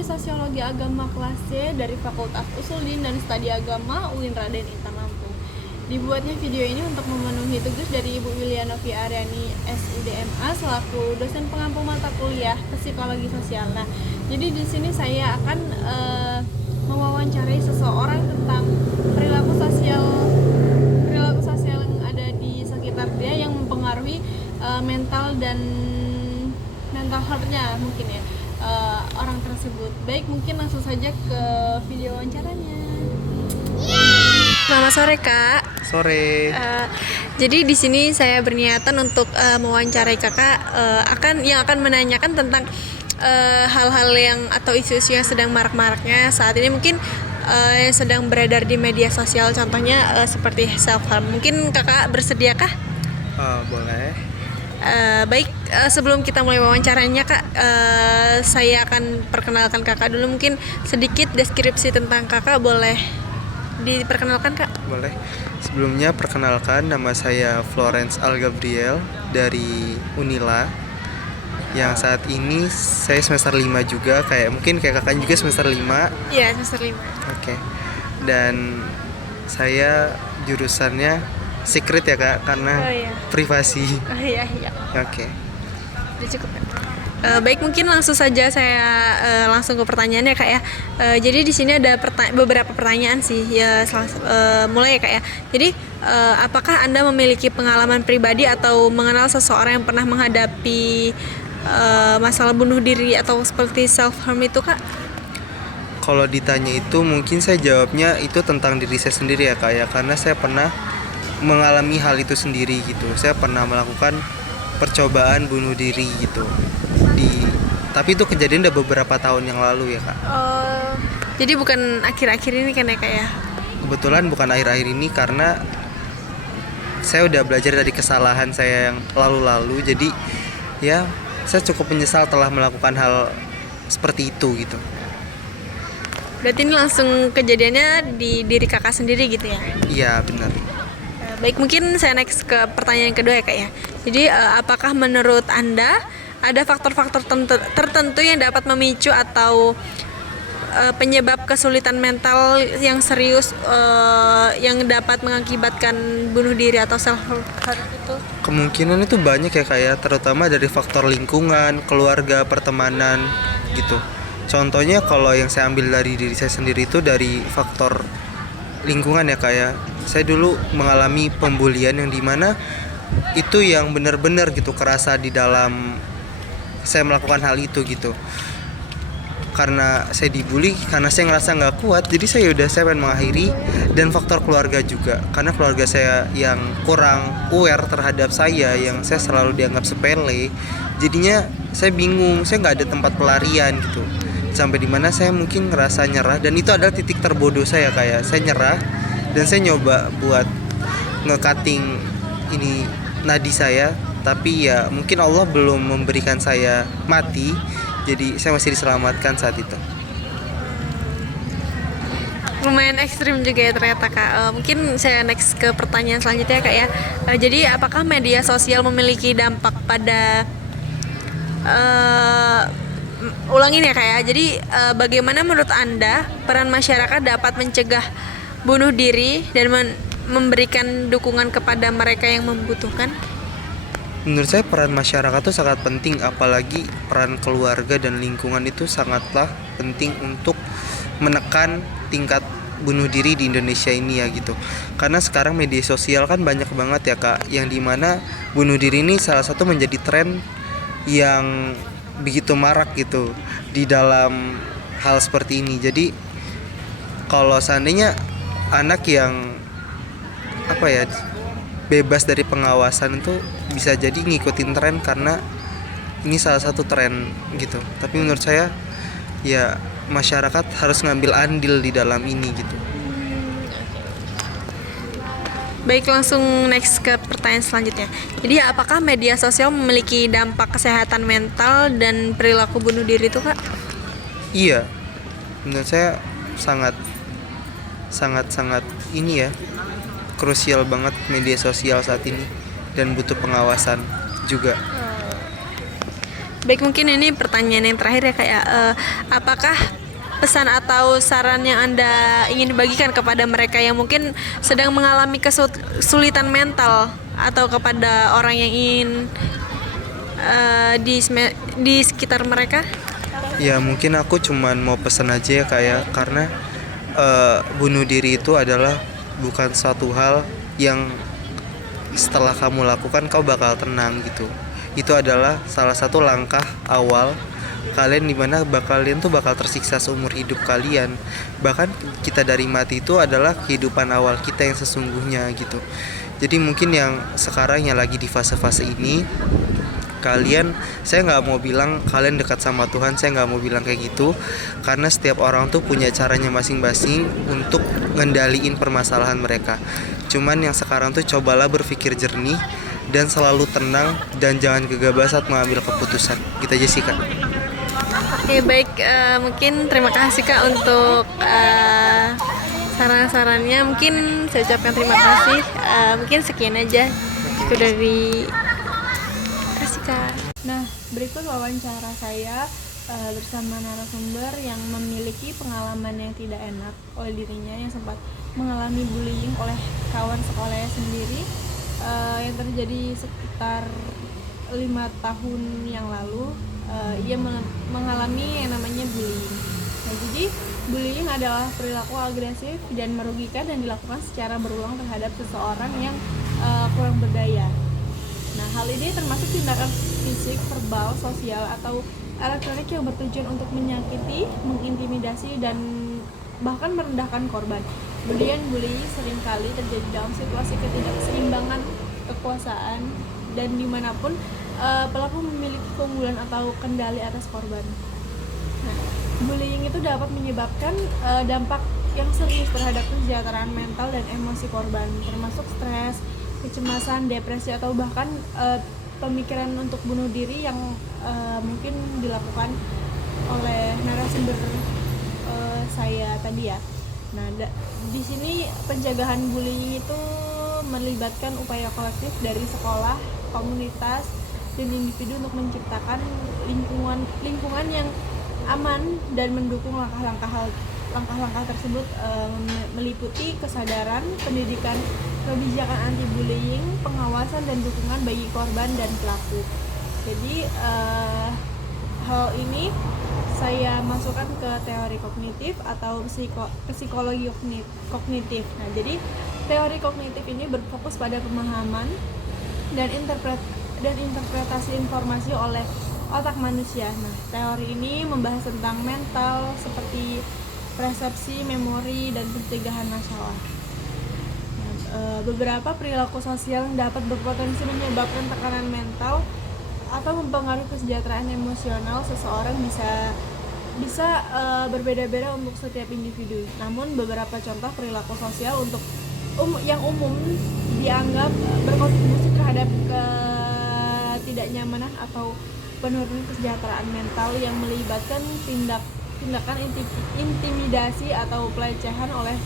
Prodi Sosiologi Agama kelas C dari Fakultas Usuluddin dan Studi Agama UIN Raden Intan Lampung. Dibuatnya video ini untuk memenuhi tugas dari Ibu Wilianovi Aryani SUDMA selaku dosen pengampu mata kuliah Psikologi Sosial. Nah, jadi di sini saya akan mewawancarai seseorang tentang perilaku sosial yang ada di sekitar dia yang mempengaruhi mental health-nya mungkin ya orang tersebut. Baik, mungkin langsung saja ke video wawancaranya. Selamat sore Kak. Sore. Jadi di sini saya berniatan untuk mewawancarai Kakak yang akan menanyakan tentang hal-hal yang atau isu-isu yang sedang marak-maraknya saat ini, mungkin yang sedang beredar di media sosial, contohnya seperti self harm. Mungkin Kakak bersediakah? Boleh. Baik, sebelum kita mulai wawancaranya Kak, saya akan perkenalkan Kakak dulu. Mungkin sedikit deskripsi tentang Kakak boleh diperkenalkan Kak? Boleh. Sebelumnya perkenalkan, nama saya Florence Al Gabriel dari Unila. Yang saat ini saya semester 5 juga, mungkin kayak kakaknya juga semester 5. Iya, semester 5. Oke. Dan saya jurusannya secret ya Kak, karena privasi. Iya. Oke. Udah cukup Kak. Baik, mungkin langsung saja saya langsung ke pertanyaannya Kak ya. Jadi di sini ada beberapa pertanyaan sih ya, mulai ya Kak ya. Jadi apakah Anda memiliki pengalaman pribadi atau mengenal seseorang yang pernah menghadapi masalah bunuh diri atau seperti self harm itu Kak? Kalau ditanya itu mungkin saya jawabnya itu tentang diri saya sendiri ya Kak ya, karena saya pernah mengalami hal itu sendiri gitu. Saya pernah melakukan percobaan bunuh diri gitu. Tapi itu kejadian udah beberapa tahun yang lalu ya Kak. Jadi bukan akhir-akhir ini kan ya Kak ya? Kebetulan bukan akhir-akhir ini, karena saya udah belajar dari kesalahan saya yang lalu-lalu. Jadi ya saya cukup menyesal telah melakukan hal seperti itu gitu. Berarti ini langsung kejadiannya di diri Kakak sendiri gitu ya? Iya benar. Baik, mungkin saya next ke pertanyaan kedua ya Kak ya. Jadi apakah menurut Anda ada faktor-faktor tertentu yang dapat memicu atau penyebab kesulitan mental yang serius yang dapat mengakibatkan bunuh diri atau self harm itu? Kemungkinan itu banyak ya Kak ya, terutama dari faktor lingkungan, keluarga, pertemanan gitu. Contohnya kalau yang saya ambil dari diri saya sendiri itu dari faktor lingkungan ya Kak ya. Saya dulu mengalami pembulian yang dimana itu yang benar-benar gitu kerasa di dalam saya melakukan hal itu gitu. Karena saya dibully, karena saya ngerasa nggak kuat, jadi saya pengen mengakhiri. Dan faktor keluarga juga, karena keluarga saya yang kurang aware terhadap saya, yang saya selalu dianggap sepele, jadinya saya bingung, saya nggak ada tempat pelarian gitu. Sampai dimana saya mungkin ngerasa nyerah, dan itu adalah titik terbodoh saya kayak saya nyerah dan saya nyoba buat nge-cutting ini nadi saya, tapi ya mungkin Allah belum memberikan saya mati, jadi saya masih diselamatkan saat itu. Lumayan ekstrim juga ya ternyata Kak. Mungkin saya next ke pertanyaan selanjutnya Kak ya. Jadi apakah media sosial memiliki dampak pada ulangin ya Kak ya. Jadi bagaimana menurut Anda peran masyarakat dapat mencegah bunuh diri dan memberikan dukungan kepada mereka yang membutuhkan? Menurut saya peran masyarakat itu sangat penting, apalagi peran keluarga dan lingkungan itu sangatlah penting untuk menekan tingkat bunuh diri di Indonesia ini ya gitu. Karena sekarang media sosial kan banyak banget ya Kak, yang dimana bunuh diri ini salah satu menjadi tren yang begitu marak gitu di dalam hal seperti ini. Jadi kalau seandainya anak yang bebas dari pengawasan itu bisa jadi ngikutin tren, karena ini salah satu tren gitu. Tapi menurut saya ya masyarakat harus ngambil andil di dalam ini gitu. Baik, langsung next ke pertanyaan selanjutnya. Jadi apakah media sosial memiliki dampak kesehatan mental dan perilaku bunuh diri itu Kak? Iya, menurut saya sangat ini ya, krusial banget media sosial saat ini dan butuh pengawasan juga. Baik, mungkin ini pertanyaan yang terakhir ya kayak apakah pesan atau saran yang Anda ingin bagikan kepada mereka yang mungkin sedang mengalami kesulitan mental atau kepada orang yang ingin di sekitar mereka? Ya mungkin aku cuman mau pesan aja ya kayak karena bunuh diri itu adalah bukan suatu hal yang setelah kamu lakukan kau bakal tenang gitu. Itu adalah salah satu langkah awal kalian dimana kalian tuh bakal tersiksa seumur hidup kalian. Bahkan kita dari mati itu adalah kehidupan awal kita yang sesungguhnya gitu. Jadi mungkin yang sekarang yang lagi di fase-fase ini, kalian, saya nggak mau bilang kalian dekat sama Tuhan, saya nggak mau bilang kayak gitu, karena setiap orang tuh punya caranya masing-masing untuk ngendaliin permasalahan mereka. Cuman yang sekarang tuh cobalah berpikir jernih dan selalu tenang dan jangan gegabah saat mengambil keputusan. Gitu aja sih Kak. Oke, baik, mungkin terima kasih Kak untuk saran-sarannya. Mungkin saya ucapkan terima kasih. Mungkin sekian aja itu dari kasih Kak. Nah, berikut wawancara saya bersama narasumber yang memiliki pengalaman yang tidak enak oleh dirinya yang sempat mengalami bullying oleh kawan sekolahnya sendiri yang terjadi sekitar 5 tahun yang lalu. Ia mengalami yang namanya bullying. Nah, jadi bullying adalah perilaku agresif dan merugikan dan dilakukan secara berulang terhadap seseorang yang kurang berdaya. Nah, hal ini termasuk tindakan fisik, verbal, sosial, atau elektronik yang bertujuan untuk menyakiti, mengintimidasi, dan bahkan merendahkan korban. Kemudian bullying seringkali terjadi dalam situasi ketidakseimbangan kekuasaan dan dimanapun pelaku memiliki keunggulan atau kendali atas korban. Nah, bullying itu dapat menyebabkan dampak yang serius terhadap kesejahteraan mental dan emosi korban, termasuk stres, kecemasan, depresi, atau bahkan pemikiran untuk bunuh diri yang mungkin dilakukan oleh narasumber saya tadi ya. Nah, di sini pencegahan bullying itu melibatkan upaya kolektif dari sekolah, komunitas, dan individu untuk menciptakan lingkungan yang aman dan mendukung langkah-langkah tersebut meliputi kesadaran, pendidikan, kebijakan anti-bullying, pengawasan dan dukungan bagi korban dan pelaku. Jadi hal ini saya masukkan ke teori kognitif atau psikologi kognitif. Nah, jadi teori kognitif ini berfokus pada pemahaman dan interpretasi informasi oleh otak manusia. Nah, teori ini membahas tentang mental seperti persepsi, memori, dan pencegahan masalah. Beberapa perilaku sosial yang dapat berpotensi menyebabkan tekanan mental atau mempengaruhi kesejahteraan emosional seseorang bisa berbeda-beda untuk setiap individu. Namun beberapa contoh perilaku sosial untuk yang umum dianggap berkontribusi terhadap ketidaknyamanan atau penurunan kesejahteraan mental yang melibatkan tindakan intimidasi atau pelecehan oleh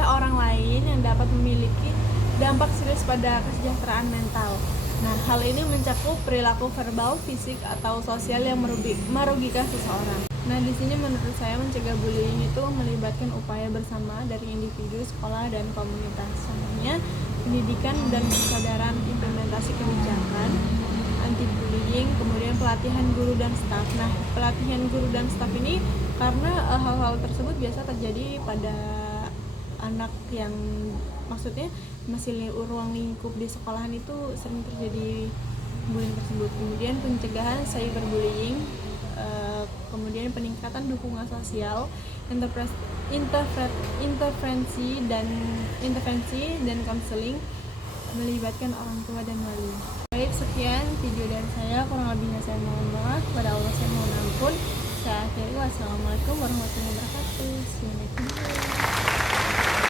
orang lain yang dapat memiliki dampak serius pada kesejahteraan mental. Nah, hal ini mencakup perilaku verbal, fisik, atau sosial yang merugikan seseorang. Nah, di sini menurut saya mencegah bullying itu melibatkan upaya bersama dari individu, sekolah, dan komunitas. Contohnya, pendidikan dan kesadaran implementasi kebijakan anti-bullying, kemudian pelatihan guru dan staf. Nah, pelatihan guru dan staf ini karena hal-hal tersebut biasa terjadi pada anak yang maksudnya masih ruang lingkup di sekolahan itu sering terjadi bullying tersebut. Kemudian pencegahan cyberbullying, kemudian peningkatan dukungan sosial, intervensi dan konseling melibatkan orang tua dan wali. Baik, sekian video dari saya, kurang lebihnya saya mohon maaf, pada Allah saya mohon ampun. Saya akhiri, wassalamualaikum warahmatullahi wabarakatuh.